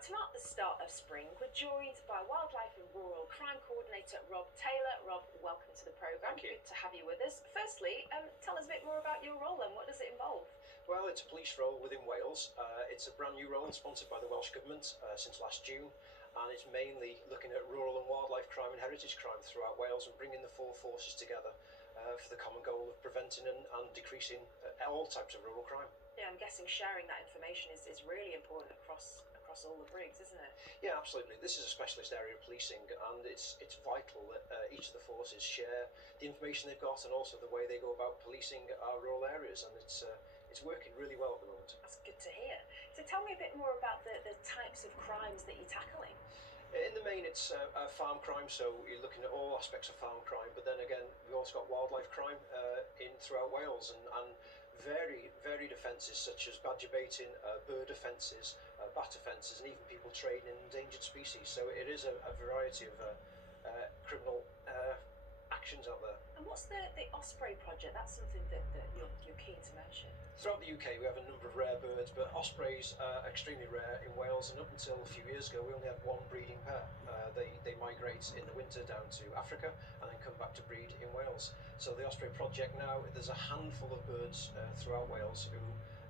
to mark the start of spring, we're joined by Wildlife and Rural Crime Coordinator Rob Taylor. Rob, welcome to the programme. Thank you. Good to have you with us. Firstly, tell us a bit more about your role and what does it involve? Well, it's a police role within Wales. It's a brand new role sponsored by the Welsh Government since last June, and it's mainly looking at rural and wildlife crime and heritage crime throughout Wales and bringing the four forces together for the common goal of preventing and decreasing all types of rural crime. Yeah, I'm guessing sharing that information is really important across all the brigs, isn't it? Yeah, absolutely. This is a specialist area of policing, and it's vital that each of the forces share the information they've got and also the way they go about policing our rural areas, and it's working really well at the moment. That's good to hear. So tell me a bit more about the types of crimes that you're tackling. In the main, it's farm crime, so you're looking at all aspects of farm crime, but then again, we've also got wildlife crime throughout Wales, and varied offences such as badger baiting, bird offences, bat offences, and even people trading in endangered species. So it is a variety of criminal actions out there. And what's the Osprey project? That's something that you're keen to mention. Throughout the UK, we have a number of rare birds, but ospreys are extremely rare in Wales, and up until a few years ago, we only had one breeding pair. They migrate in the winter down to Africa and then come back to breed in Wales. So the Osprey project now, there's a handful of birds throughout Wales who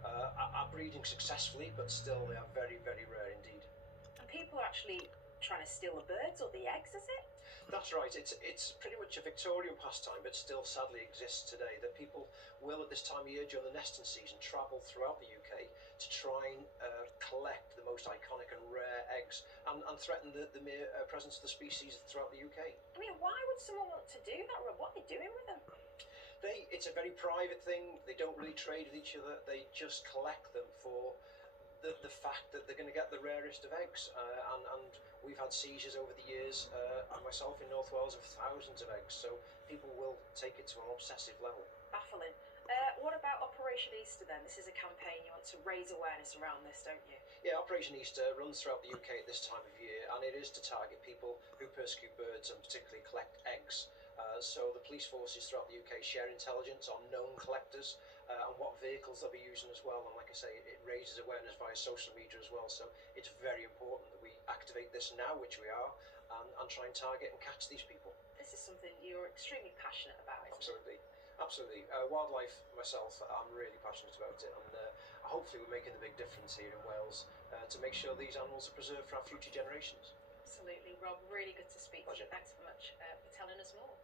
are breeding successfully, but still they are very rare indeed. And people are actually trying to steal the birds or the eggs, is it? That's right. It's pretty much a Victorian pastime, but still sadly exists today. That people will, at this time of year during the nesting season, travel throughout the UK to try and collect the most iconic and rare eggs and threaten the mere presence of the species throughout the UK. I mean, why would someone want to do that, Rob? What are they doing with them? It's a very private thing. They don't really trade with each other. They just collect them for the fact that they're going to get the rarest of eggs, and we've had seizures over the years, and myself in North Wales, of thousands of eggs, so people will take it to an obsessive level. Baffling. What about Operation Easter then? This is a campaign you want to raise awareness around this, don't you? Yeah, Operation Easter runs throughout the UK at this time of year, and it is to target people who persecute birds and particularly collect eggs. So the police forces throughout the UK share intelligence on known collectors and what vehicles they'll be using as well. And like I say, it raises awareness via social media as well. So it's very important that we activate this now, which we are, and try and target and catch these people. This is something you're extremely passionate about, isn't it? Absolutely. Wildlife, myself, I'm really passionate about it, and hopefully we're making the big difference here in Wales to make sure these animals are preserved for our future generations. Absolutely, Rob. Really good to speak to you. Pleasure. Thanks so much for telling us more.